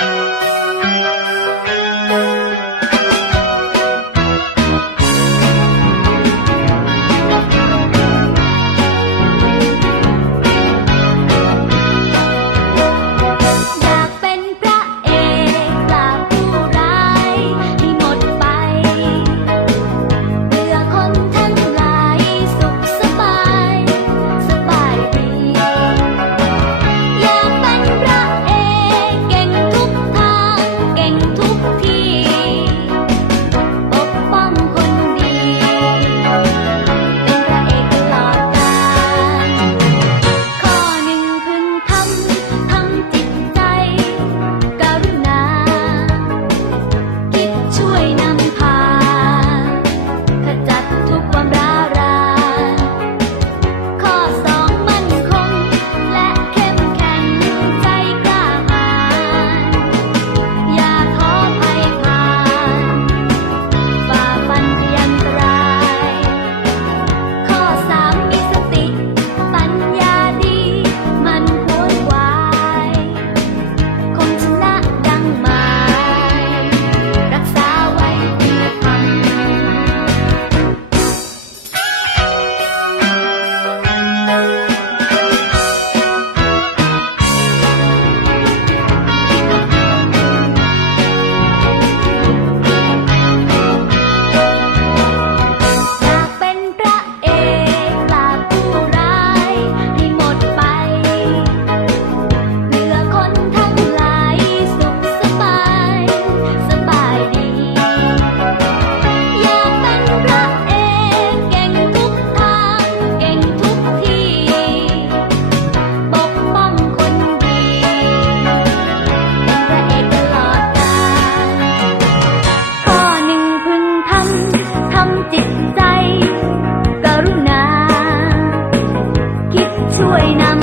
Bye. buena